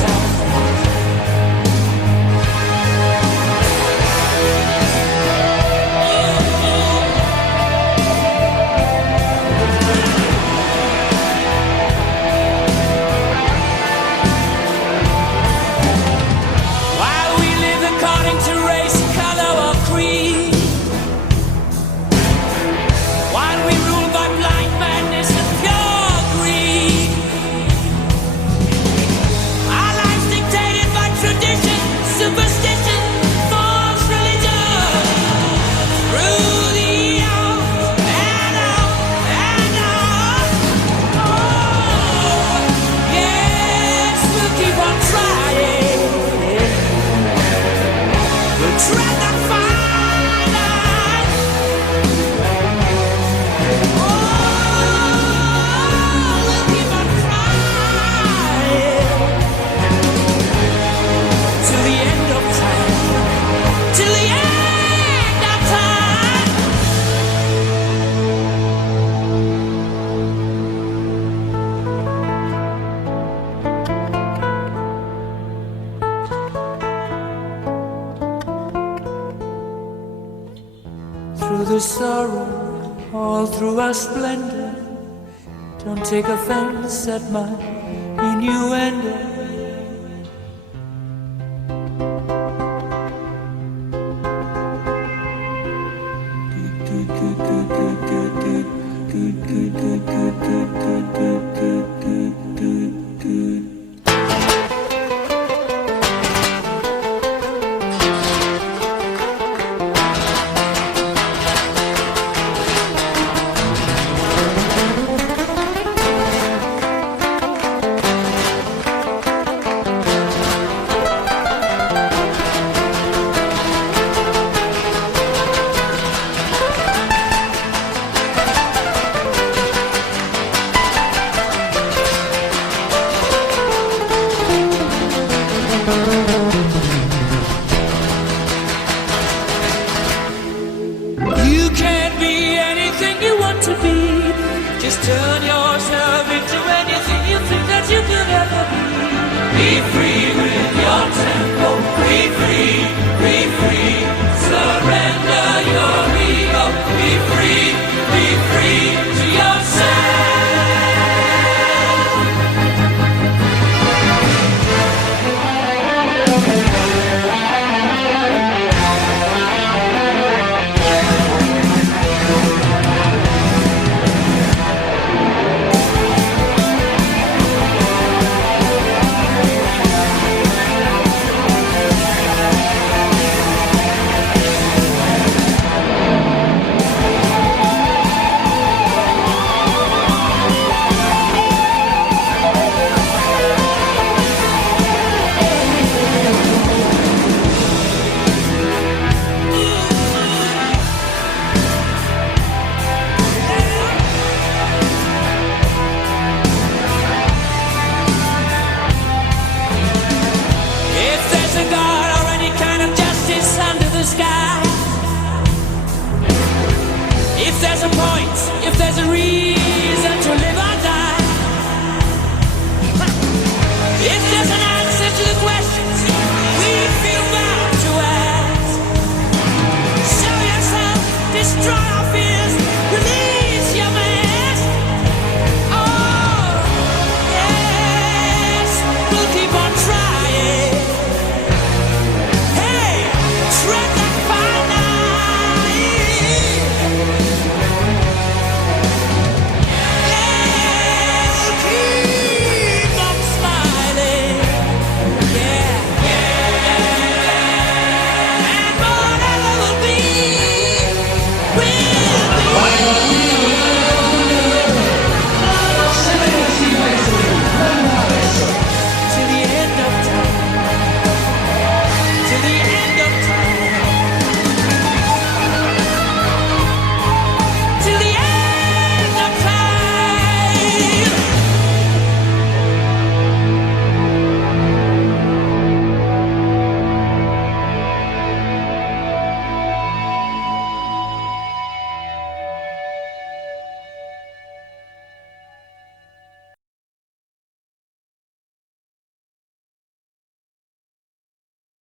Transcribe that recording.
time. While we live according to race, color, or creed, while we rule by blind madness and pure greed, our lives dictated by tradition, superstition, false religion. Through the on and on and on. Oh, yes, we'll keep on trying. We'll try that fine line. Oh, we'll keep on trying till the end of time. Till the end of time. Through the sorrow, all through our splendor, don't take offense at my innuendo.